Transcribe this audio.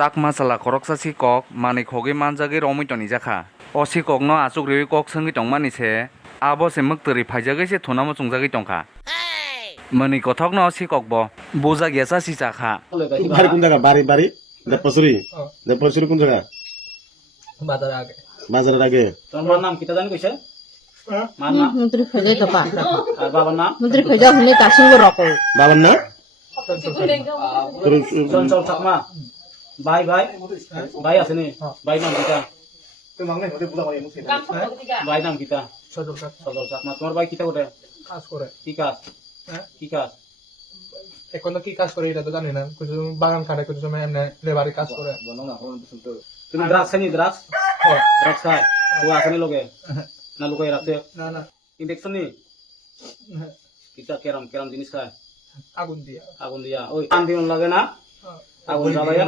চাকমা চালা খরকসা sikok mani khogi manjagi romoi toni jakha o sikok no achuk riwi kok senggi tongmani se abo se mukturi phaijagoi se thunamo chungjagoi tongkha mani kothok no sikok bo boja gesa si chakha বাড়ি কোন জায়গা বাড়ি দেবপসুরি কোন জায়গা বাজারের আগে তোমার নাম কিটা জানি কইছে মার নাম মন্ত্রী ফেজাই কাপা আর বাবার নাম মন্ত্রী ফেজা হুনে কাশিঙ্গ রকো বাবার না চল চল চাকমা ভাই আছে নি ভাই নাম কিটা ভাই নাম কিটা সদর চাকমা তোমার ভাই কিটা করে কাজ করে কি কাজ কি কাজ এখন কি কাজ করে এটা তো জানি না কিছু বাগান কাটে কিছু সময় এমনি লেবারি কাজ করে তুমি দ্রাক্ষা নি দ্রাক্ষা খায় ও আসেনি লগে না লগে রাখছে না না কি দেখছ নি কিটা কেরাম জিনিস খায় আগুন দিয়া আগুন দিয়া ওই আগুন দিন লাগে না আগুন জ্বালায়া